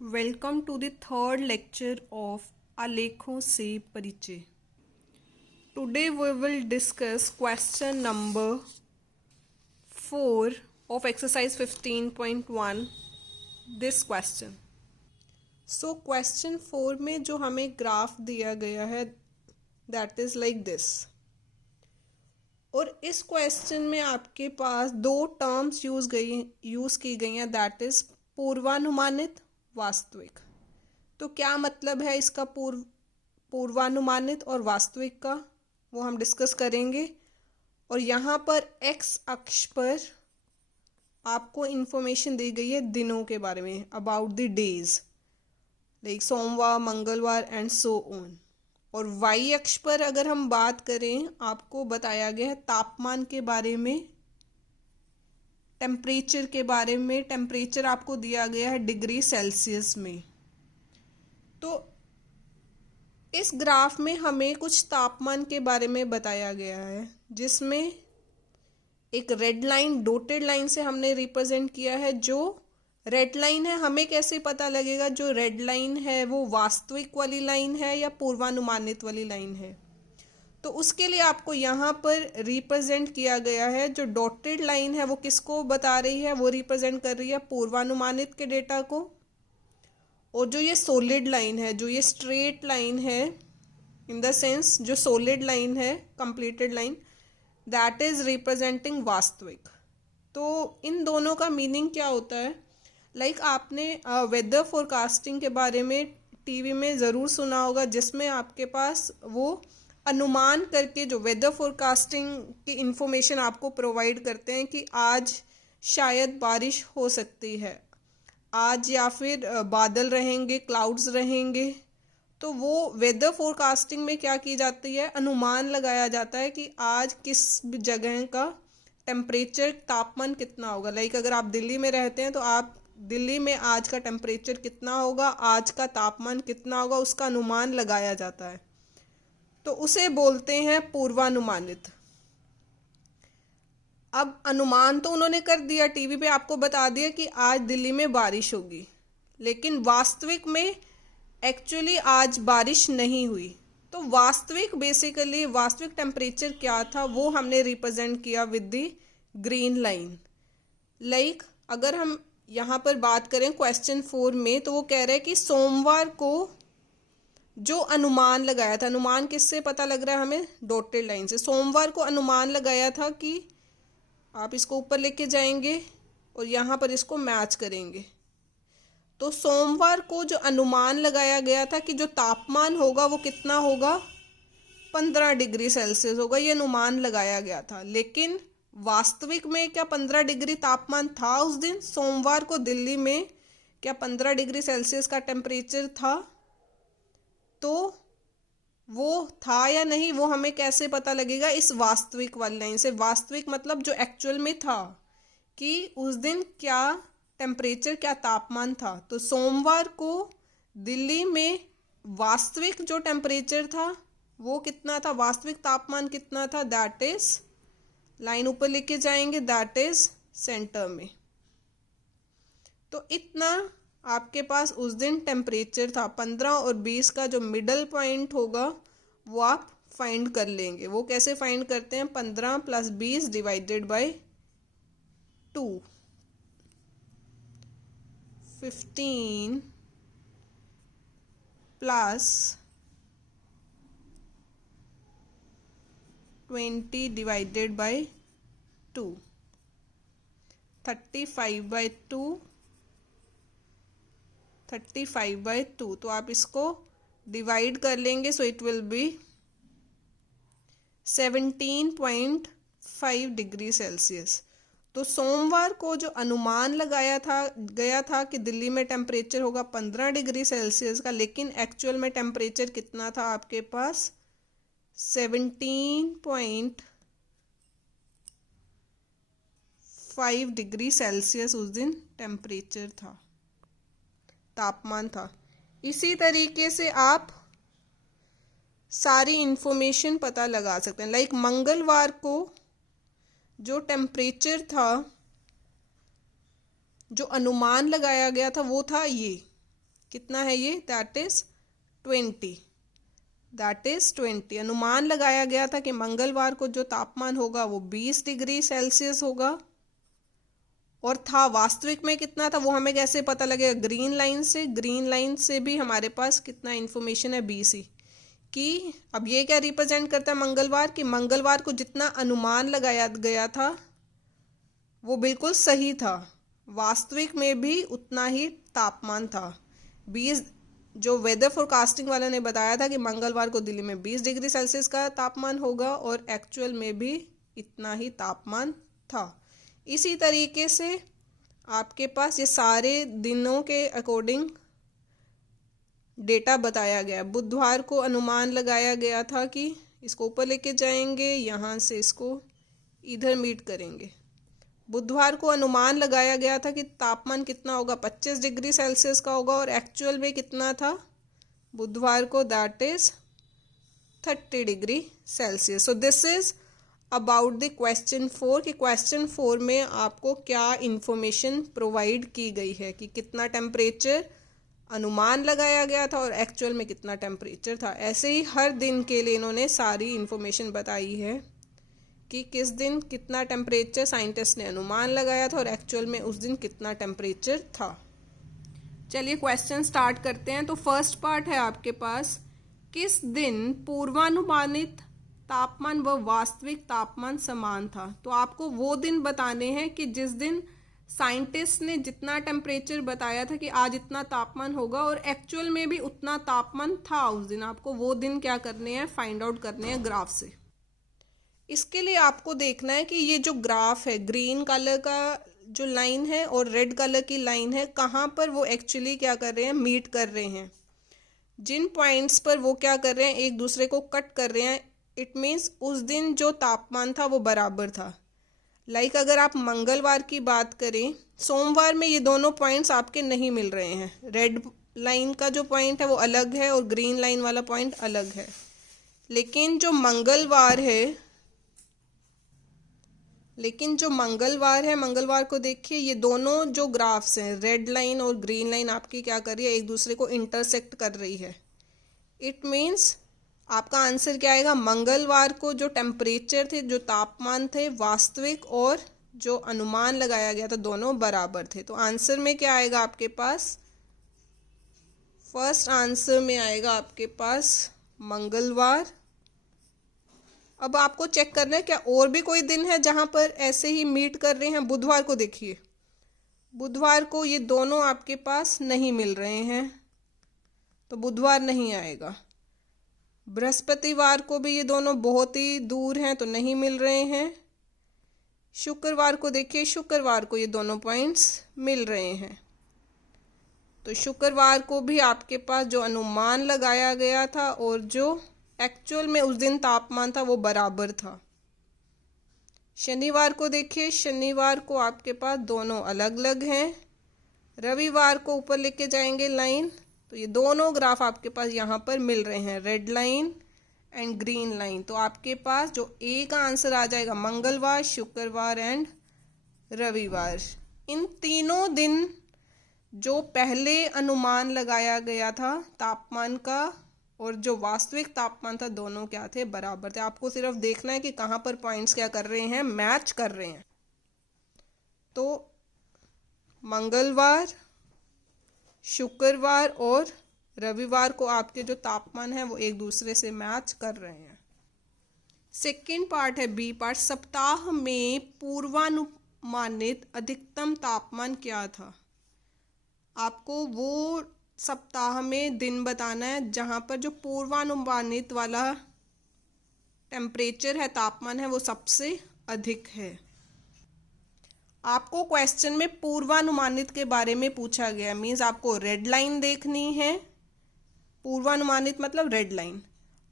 Welcome to the third lecture of Alekho Se Parichय. Today we will discuss question number 4 of exercise 15.1. This question. So question 4 में जो हमें graph दिया गया है that is like this. और इस question में आपके पास दो टर्म्स यूज़ की गई हैं दैट इज़ पूर्वानुमानित वास्तविक। तो क्या मतलब है इसका पूर्वानुमानित और वास्तविक का, वो हम डिस्कस करेंगे। और यहाँ पर एक्स अक्ष पर आपको इन्फॉर्मेशन दी गई है दिनों के बारे में, अबाउट द डेज, लाइक सोमवार, मंगलवार एंड सो ऑन। और वाई अक्ष पर अगर हम बात करें, आपको बताया गया है तापमान के बारे में, टेम्परेचर के बारे में। टेम्परेचर आपको दिया गया है डिग्री सेल्सियस में। तो इस ग्राफ में हमें कुछ तापमान के बारे में बताया गया है, जिसमें एक रेड लाइन डॉटेड लाइन से हमने रिप्रेजेंट किया है। जो रेड लाइन है, हमें कैसे पता लगेगा जो रेड लाइन है वो वास्तविक वाली लाइन है या पूर्वानुमानित वाली लाइन है? तो उसके लिए आपको यहाँ पर रिप्रेजेंट किया गया है। जो डॉटेड लाइन है वो किसको बता रही है? वो रिप्रेजेंट कर रही है पूर्वानुमानित के डेटा को। और जो ये सॉलिड लाइन है, जो ये स्ट्रेट लाइन है, इन द सेंस जो सॉलिड लाइन है, completed line, that is representing वास्तविक। तो इन दोनों का मीनिंग क्या होता है? लाइक आपने वेदर फोरकास्टिंग के बारे में टीवी में ज़रूर सुना होगा, जिसमें आपके पास वो अनुमान करके जो वेदर फोरकास्टिंग की इंफॉर्मेशन आपको प्रोवाइड करते हैं कि आज शायद बारिश हो सकती है, आज या फिर बादल रहेंगे, क्लाउड्स रहेंगे। तो वो वेदर फोरकास्टिंग में क्या की जाती है? अनुमान लगाया जाता है कि आज किस जगह का टेम्परेचर, तापमान कितना होगा। लाइक अगर आप दिल्ली में रहते हैं तो आप दिल्ली में आज का टेम्परेचर कितना होगा, आज का तापमान कितना होगा, उसका अनुमान लगाया जाता है। तो उसे बोलते हैं पूर्वानुमानित। अब अनुमान तो उन्होंने कर दिया, टीवी पे आपको बता दिया कि आज दिल्ली में बारिश होगी, लेकिन वास्तविक में एक्चुअली आज बारिश नहीं हुई। तो वास्तविक, बेसिकली वास्तविक टेम्परेचर क्या था वो हमने रिप्रेजेंट किया with the green line. Like अगर हम यहाँ पर बात करें क्वेश्चन 4 में, तो वो कह रहे हैं कि सोमवार को जो अनुमान लगाया था, अनुमान किससे पता लग रहा है हमें? डॉटेड लाइन से। सोमवार को अनुमान लगाया था कि आप इसको ऊपर लेके जाएंगे और यहाँ पर इसको मैच करेंगे। तो सोमवार को जो अनुमान लगाया गया था कि जो तापमान होगा वो कितना होगा? 15 डिग्री सेल्सियस होगा, ये अनुमान लगाया गया था। लेकिन वास्तविक में क्या 15 डिग्री तापमान था उस दिन? सोमवार को दिल्ली में क्या 15 डिग्री सेल्सियस का टेम्परेचर था? तो वो था या नहीं, वो हमें कैसे पता लगेगा? इस वास्तविक वाली लाइन से। वास्तविक मतलब जो एक्चुअल में था कि उस दिन क्या टेम्परेचर, क्या तापमान था। तो सोमवार को दिल्ली में वास्तविक जो टेम्परेचर था वो कितना था, वास्तविक तापमान कितना था? दैट इज, लाइन ऊपर लेके जाएंगे, दैट इज सेंटर में। तो इतना आपके पास उस दिन टेम्परेचर था। 15 और 20 का जो मिडल पॉइंट होगा वो आप फाइंड कर लेंगे। वो कैसे फाइंड करते हैं? 15 + 20 डिवाइडेड बाय 2, 15 + 20 डिवाइडेड बाय 2, 35/2, 35/2। तो आप इसको डिवाइड कर लेंगे, so it will be 17.5 degree Celsius. तो सोमवार को जो अनुमान लगाया गया था कि दिल्ली में टेम्परेचर होगा 15 डिग्री सेल्सियस का, लेकिन एक्चुअल में टेम्परेचर कितना था आपके पास? 17.5 डिग्री सेल्सियस उस दिन टेम्परेचर था, तापमान था। इसी तरीके से आप सारी इंफॉर्मेशन पता लगा सकते हैं। लाइक मंगलवार को जो टेम्परेचर था, जो अनुमान लगाया गया था वो था ये कितना है ये, दैट इज 20। अनुमान लगाया गया था कि मंगलवार को जो तापमान होगा वो 20 डिग्री सेल्सियस होगा, और था वास्तविक में कितना था वो हमें कैसे पता लगेगा, ग्रीन लाइन से। ग्रीन लाइन से भी हमारे पास कितना इन्फॉर्मेशन है, BC कि अब ये क्या रिप्रेजेंट करता है मंगलवार, कि मंगलवार को जितना अनुमान लगाया गया था वो बिल्कुल सही था, वास्तविक में भी उतना ही तापमान था। 20 जो वेदर फोरकास्टिंग वाला ने बताया था कि मंगलवार को दिल्ली में 20 डिग्री सेल्सियस का तापमान होगा, और एक्चुअल में भी इतना ही तापमान था। इसी तरीके से आपके पास ये सारे दिनों के अकॉर्डिंग डेटा बताया गया। बुधवार को अनुमान लगाया गया था कि इसको ऊपर लेके जाएंगे, यहाँ से इसको इधर मीट करेंगे। बुधवार को अनुमान लगाया गया था कि तापमान कितना होगा, 25 डिग्री सेल्सियस का होगा, और एक्चुअल में कितना था बुधवार को, that is 30 degree Celsius. So this is about the question 4 कि क्वेश्चन 4 में आपको क्या इन्फॉर्मेशन प्रोवाइड की गई है कि कितना टेम्परेचर अनुमान लगाया गया था और एक्चुअल में कितना टेम्परेचर था। ऐसे ही हर दिन के लिए इन्होंने सारी इन्फॉर्मेशन बताई है कि किस दिन कितना टेम्परेचर साइंटिस्ट ने अनुमान लगाया था और एक्चुअल में उस दिन कितना टेम्परेचर था। चलिए क्वेश्चन स्टार्ट करते हैं। तो फर्स्ट पार्ट है आपके पास, किस दिन पूर्वानुमानित तापमान व वास्तविक तापमान समान था। तो आपको वो दिन बताने हैं कि जिस दिन साइंटिस्ट ने जितना टेम्परेचर बताया था कि आज इतना तापमान होगा और एक्चुअल में भी उतना तापमान था उस दिन, आपको वो दिन क्या करने हैं, फाइंड आउट करने हैं ग्राफ से। इसके लिए आपको देखना है कि ये जो ग्राफ है, ग्रीन कलर का जो लाइन है और रेड कलर की लाइन है, कहाँ पर वो एक्चुअली क्या कर रहे हैं, मीट कर रहे हैं। जिन पॉइंट्स पर वो क्या कर रहे हैं, एक दूसरे को कट कर रहे हैं, इट मीन्स उस दिन जो तापमान था वो बराबर था। लाइक अगर आप मंगलवार की बात करें, सोमवार में ये दोनों पॉइंट्स आपके नहीं मिल रहे हैं। रेड लाइन का जो पॉइंट है वो अलग है और ग्रीन लाइन वाला पॉइंट अलग है। लेकिन जो मंगलवार है, मंगलवार को देखिए, ये दोनों जो ग्राफ्स हैं, रेड लाइन और ग्रीन लाइन आपकी क्या कर रही है, एक दूसरे को इंटरसेक्ट कर रही है। इट मीन्स आपका आंसर क्या आएगा, मंगलवार को जो टेम्परेचर थे, जो तापमान थे, वास्तविक और जो अनुमान लगाया गया था, दोनों बराबर थे। तो आंसर में क्या आएगा आपके पास, फर्स्ट आंसर में आएगा आपके पास मंगलवार। अब आपको चेक करना है क्या और भी कोई दिन है जहां पर ऐसे ही मीट कर रहे हैं। बुधवार को देखिए, बुधवार को ये दोनों आपके पास नहीं मिल रहे हैं, तो बुधवार नहीं आएगा। बृहस्पतिवार को भी ये दोनों बहुत ही दूर हैं तो नहीं मिल रहे हैं। शुक्रवार को देखिए, शुक्रवार को ये दोनों पॉइंट्स मिल रहे हैं, तो शुक्रवार को भी आपके पास जो अनुमान लगाया गया था और जो एक्चुअल में उस दिन तापमान था वो बराबर था। शनिवार को देखिए, शनिवार को आपके पास दोनों अलग अलग हैं। रविवार को ऊपर लेके जाएंगे लाइन, तो ये दोनों ग्राफ आपके पास यहाँ पर मिल रहे हैं, red line and green line. तो आपके पास जो ए का आंसर आ जाएगा मंगलवार, शुक्रवार एंड रविवार। इन तीनों दिन जो पहले अनुमान लगाया गया था तापमान का और जो वास्तविक तापमान था, दोनों क्या थे, बराबर थे। आपको सिर्फ देखना है कि कहाँ पर पॉइंट्स क्या कर रहे हैं, मैच कर रहे हैं। तो मंगलवार, शुक्रवार और रविवार को आपके जो तापमान है वो एक दूसरे से मैच कर रहे हैं। सेकेंड पार्ट है बी पार्ट, सप्ताह में पूर्वानुमानित अधिकतम तापमान क्या था। आपको वो सप्ताह में दिन बताना है जहाँ पर जो पूर्वानुमानित वाला टेम्परेचर है, तापमान है, वो सबसे अधिक है। आपको क्वेश्चन में पूर्वानुमानित के बारे में पूछा गया, मीन्स आपको रेड लाइन देखनी है। पूर्वानुमानित मतलब रेड लाइन।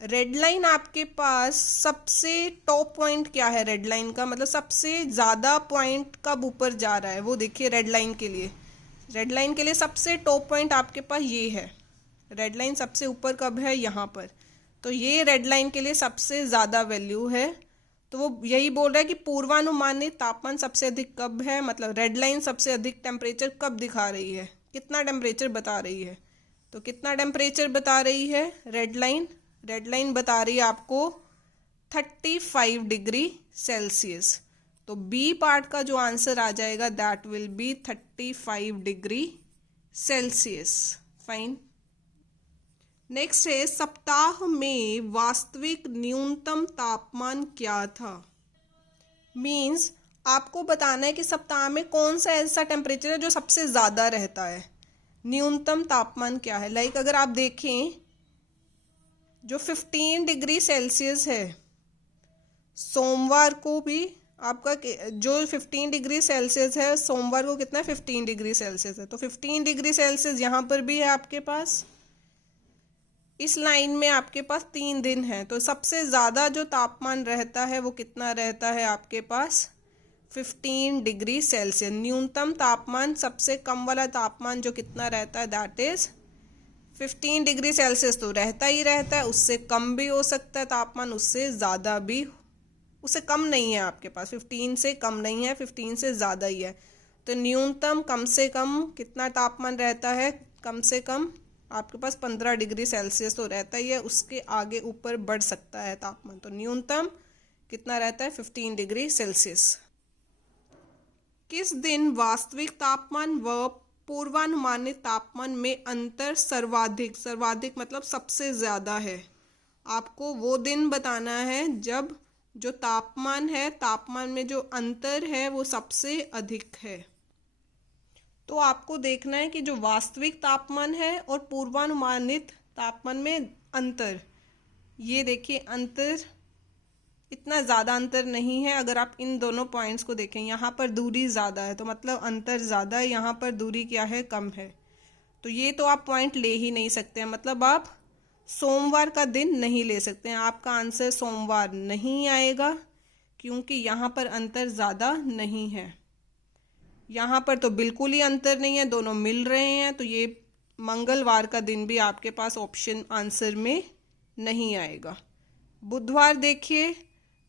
रेड लाइन आपके पास सबसे टॉप पॉइंट क्या है, रेड लाइन का मतलब सबसे ज़्यादा पॉइंट कब ऊपर जा रहा है, वो देखिए रेड लाइन के लिए। रेड लाइन के लिए सबसे टॉप पॉइंट आपके पास ये है। रेड लाइन सबसे ऊपर कब है, यहाँ पर। तो ये रेड लाइन के लिए सबसे ज़्यादा वैल्यू है। तो वो यही बोल रहा है कि पूर्वानुमानित तापमान सबसे अधिक कब है, मतलब रेड लाइन सबसे अधिक टेम्परेचर कब दिखा रही है, कितना टेम्परेचर बता रही है। तो कितना टेम्परेचर बता रही है रेड लाइन बता रही है आपको 35 डिग्री सेल्सियस। तो बी पार्ट का जो आंसर आ जाएगा that will be 35 degree Celsius. Fine. Next है सप्ताह में वास्तविक न्यूनतम तापमान क्या था। मीन्स आपको बताना है कि सप्ताह में कौन सा ऐसा टेम्परेचर है जो सबसे ज़्यादा रहता है। न्यूनतम तापमान क्या है। लाइक अगर आप देखें जो 15 डिग्री सेल्सियस है, सोमवार को भी आपका जो 15 डिग्री सेल्सियस है, सोमवार को कितना 15 डिग्री सेल्सियस है। तो 15 डिग्री सेल्सियस यहाँ पर भी है आपके पास। इस लाइन में आपके पास 3 दिन है, तो सबसे ज़्यादा जो तापमान रहता है वो कितना रहता है आपके पास 15 डिग्री सेल्सियस। न्यूनतम तापमान सबसे कम वाला तापमान जो कितना रहता है दैट इज 15 डिग्री सेल्सियस। तो रहता ही रहता है, उससे कम भी हो सकता है तापमान, उससे ज़्यादा भी, उससे कम नहीं है आपके पास, 15 से कम नहीं है, 15 से ज़्यादा ही है। तो न्यूनतम कम से कम कितना तापमान रहता है, कम से कम आपके पास 15 डिग्री सेल्सियस तो रहता ही है, उसके आगे ऊपर बढ़ सकता है तापमान। तो न्यूनतम कितना रहता है 15 डिग्री सेल्सियस। किस दिन वास्तविक तापमान व पूर्वानुमानित तापमान में अंतर सर्वाधिक मतलब सबसे ज़्यादा है। आपको वो दिन बताना है जब जो तापमान है, तापमान में जो अंतर है वो सबसे अधिक है। तो आपको देखना है कि जो वास्तविक तापमान है और पूर्वानुमानित तापमान में अंतर, ये देखिए अंतर इतना ज़्यादा अंतर नहीं है। अगर आप इन दोनों पॉइंट्स को देखें, यहाँ पर दूरी ज़्यादा है तो मतलब अंतर ज़्यादा है, यहाँ पर दूरी क्या है कम है। तो ये तो आप पॉइंट ले ही नहीं सकते हैं, मतलब आप सोमवार का दिन नहीं ले सकते हैं। आपका आंसर सोमवार नहीं आएगा क्योंकि यहाँ पर अंतर ज़्यादा नहीं है। यहाँ पर तो बिल्कुल ही अंतर नहीं है, दोनों मिल रहे हैं। तो ये मंगलवार का दिन भी आपके पास ऑप्शन आंसर में नहीं आएगा। बुधवार देखिए,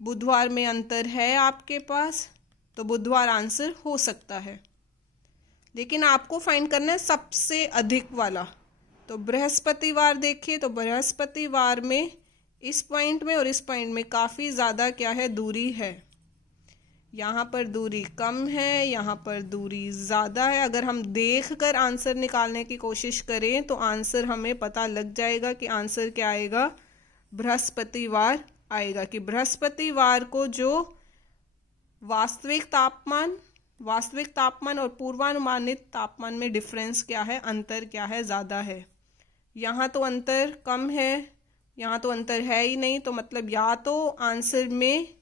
बुधवार में अंतर है आपके पास, तो बुधवार आंसर हो सकता है, लेकिन आपको फाइंड करना है सबसे अधिक वाला। तो बृहस्पतिवार देखिए, तो बृहस्पतिवार में इस पॉइंट में और इस पॉइंट में काफ़ी ज़्यादा क्या है दूरी है। यहाँ पर दूरी कम है, यहाँ पर दूरी ज़्यादा है। अगर हम देख कर आंसर निकालने की कोशिश करें तो आंसर हमें पता लग जाएगा कि आंसर क्या आएगा, बृहस्पतिवार आएगा। कि बृहस्पतिवार को जो वास्तविक तापमान और पूर्वानुमानित तापमान में डिफरेंस क्या है, अंतर क्या है, ज़्यादा है। यहाँ तो अंतर कम है, यहाँ तो अंतर है ही नहीं। तो मतलब या तो आंसर में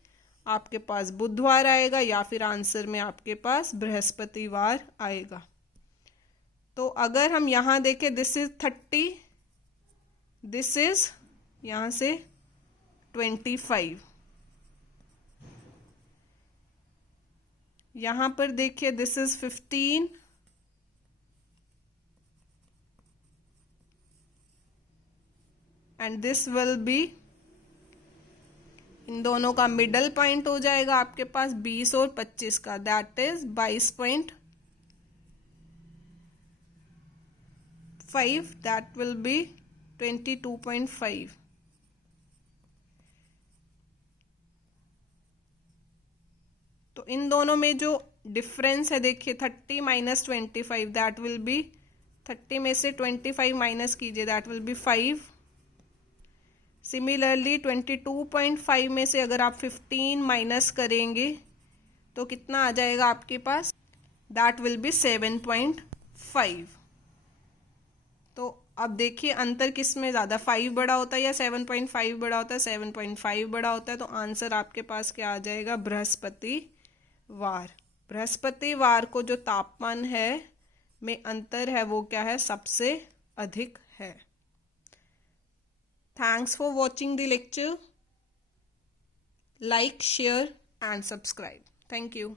आपके पास बुधवार आएगा या फिर आंसर में आपके पास बृहस्पतिवार आएगा। तो अगर हम यहाँ देखें, दिस इज 30, दिस इज यहाँ से 25, यहाँ पर देखिए this is 15, and this will be, इन दोनों का मिडल पॉइंट हो जाएगा आपके पास 20 और 25 का, that is 22.5, that will be 22.5। तो इन दोनों में जो डिफरेंस है देखिए 30 माइनस 25, दैट विल बी 30 में से 25 माइनस कीजिए, दैट विल बी 5। सिमिलरली 22.5 में से अगर आप 15 माइनस करेंगे तो कितना आ जाएगा आपके पास, दैट विल बी 7.5। तो अब देखिए अंतर किस में ज़्यादा, 5 बड़ा होता है या 7.5 बड़ा होता है, 7.5 बड़ा होता है। तो आंसर आपके पास क्या आ जाएगा, बृहस्पतिवार। बृहस्पतिवार को जो तापमान है में अंतर है वो क्या है, सबसे अधिक है। Thanks for watching the lecture. Like, share and subscribe. Thank you.